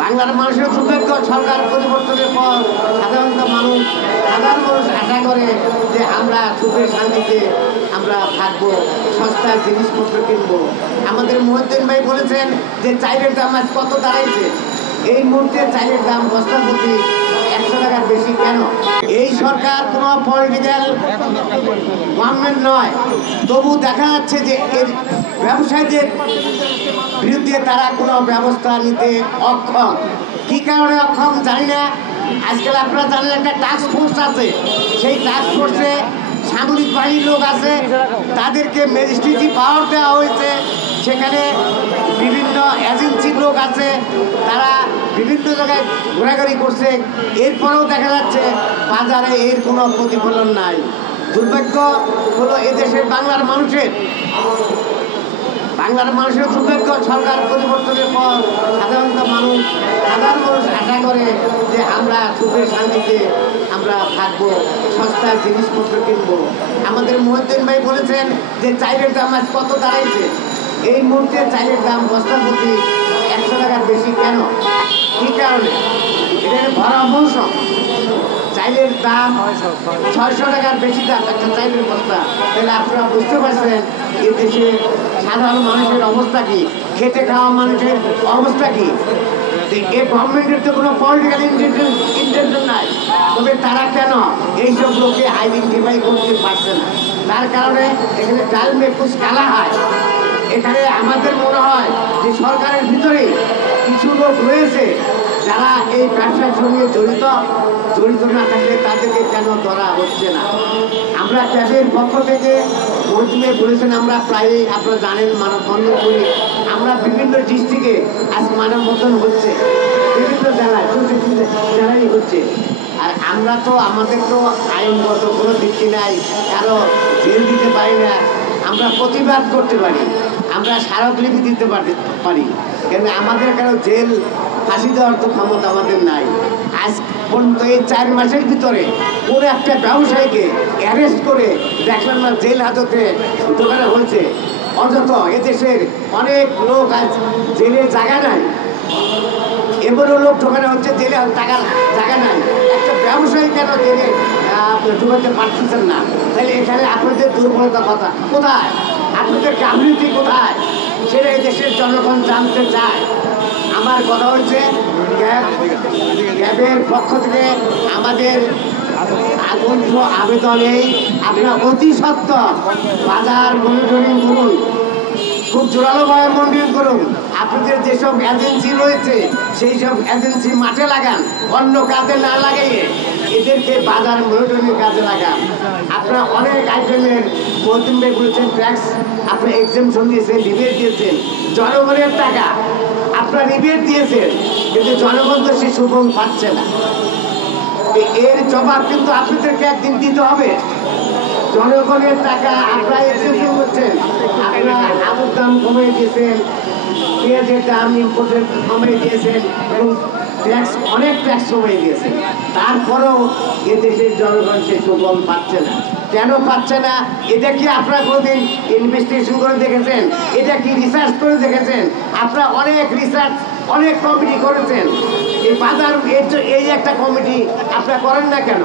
বাংলার মানুষের দুর্ভাগ্য, সরকার পরিবর্তনের পর সাধারণ মানুষ আশা করে যে আমরা সুখে শান্তিতে আমরা থাকবো, সস্তার জিনিসপত্র কিনবো। আমাদের মহিউদ্দিন ভাই বলেছেন যে চাইলের দাম আজ কত দাঁড়াইছে। এই মুহূর্তে চাইলের দাম বস্তা প্রতি 100 টাকার বেশি কেন? এই সরকার কোনো পলিটিক্যাল গভর্নমেন্ট নয়, তবু দেখা যাচ্ছে যে এর ব্যবসায়ীদের বিরুদ্ধে তারা কোনো ব্যবস্থা নিতে অক্ষম। কী কারণে অক্ষম জানি না। আজকাল আপনারা জানেন একটা টাস্ক ফোর্স আছে, সেই টাস্ক ফোর্সে সামরিক বাহিনীর লোক আছে, তাদেরকে ম্যাজিস্ট্রেসি পাওয়ার দেওয়া হয়েছে। সেখানে বিভিন্ন এজেন্সির লোক আছে, তারা বিভিন্ন জায়গায় ঘোরাঘুরি করছে। এরপরেও দেখা যাচ্ছে বাজারে এর কোনো প্রতিফলন নাই। দুর্ভাগ্য হলো এদেশের বাংলার মানুষের দুর্ভাগ্য, সরকার পরিবর্তনের পর সাধারণ মানুষ আশা করে যে আমরা সুখে শান্তিতে আমরা থাকবো, সস্তার জিনিসপত্র কিনবো। আমাদের মহিউদ্দিন ভাই বলেছেন যে চাইলের দাম আজ কত দাঁড়াইছে। এই মুহূর্তে চাইলের দাম বস্তা প্রতি 100 টাকার বেশি কেন? কী কারণে? এটা ভরা মৌসুম, চাইলের দাম 600 টাকার বেশি দাম একটা চাইলের বস্তা। তাহলে আপনারা বুঝতে পারছেন এ দেশে সাধারণ মানুষের অবস্থা কি, খেটে খাওয়া মানুষের অবস্থা কি। এই গভর্নমেন্টের তো কোনো পলিটিক্যাল ইন্টেনশন নাই, তবে তারা কেন এইসব লোককে আইডেন্টিফাই করতে পারছে না? তার কারণে এখানে ডাল মে কুছ কালা হয়। এখানে আমাদের মনে হয় যে সরকারের ভিতরে কিছু লোক রয়েছে যারা এই ব্যবসার সঙ্গে জড়িত না থাকলে তাদেরকে কেন ধরা হচ্ছে না? আমরা ক্যাবের পক্ষ থেকে মহিউদ্দিন বলেছেন, আমরা প্রায়ই আপনারা জানেন মানববন্ধন করি। আমরা বিভিন্ন ডিস্ট্রিক্টে আজ মানববন্ধন হচ্ছে, বিভিন্ন জেলায় জেলায় হচ্ছে। আর আমরা তো আমাদের তো আইনগত কোনো ভিত্তি নাই, কারো জেল দিতে পারি না। আমরা প্রতিবাদ করতে পারি, আমরা স্মারকলিপি দিতে পারি, কিন্তু আমাদের কারো জেল ফাঁসি দেওয়ার তো ক্ষমতা আমাদের নাই। আজ পর্যন্ত এই 4 মাসের ভিতরে কোনো একটা ব্যবসায়ীকে অ্যারেস্ট করে দেখলাম না জেল হাজতে দোকানে হয়েছে। অথচ এদেশের অনেক লোক আজ জেলে জায়গা নাই, এবারও লোক ঢোকানো হচ্ছে জেলে জায়গা নাই। একটা ব্যবসায়ী কেন জেলে ঢোকাতে পারতেছেন না? তাহলে এখানে আপনাদের দুর্বলতা কথা কোথায়, আপনাদের গাফিলতি কোথায়, সেটা এই দেশের জনগণ জানতে চায়। আমার কথা হচ্ছে ক্যাবের পক্ষ থেকে আমাদের আগন্ত্র আবেদন এই, আপনারা অতি সত্ত্বর বাজার মনিটরিং করুন, খুব জোরালোভাবে মনিটরিং করুন। আপনাদের যেসব এজেন্সি রয়েছে সেই সব এজেন্সি মাঠে লাগান, অন্য কাজে না লাগিয়ে এদেরকে বাজার মনিটরিং কাজে লাগান। আপনারা অনেক আইটেমের মহিউদ্দিন ভাই বলেছেন ট্যাক্স আপনি এক্সেমশন দিয়েছেন, রিবেট দিয়েছেন, জনগণের টাকা আপনারা রিবেট দিয়েছেন, কিন্তু জনগণ তো সে সুফল পাচ্ছে না। এর জবাব কিন্তু আপনাদেরকে একদিন দিতে হবে। জনগণের টাকা আপনারা এক্সেমশন করছেন, আপনারা আলুর দাম কমিয়ে দিয়েছেন, পেঁয়াজের দাম ইম্পোর্টের কমিয়ে দিয়েছেন এবং অনেক ট্যাক্স কমিয়ে দিয়েছেন। তারপরেও এদেশের জনগণ সে সুফল পাচ্ছে না। কেন পাচ্ছে না? এটা কি আপনারা কোনোদিন ইনভেস্টিগেশন করে দেখেছেন? এটা কি রিসার্চ করে দেখেছেন? আপনারা অনেক রিসার্চ, অনেক কমিটি করেছেন। এই বাজার এই একটা কমিটি আপনারা করেন না কেন?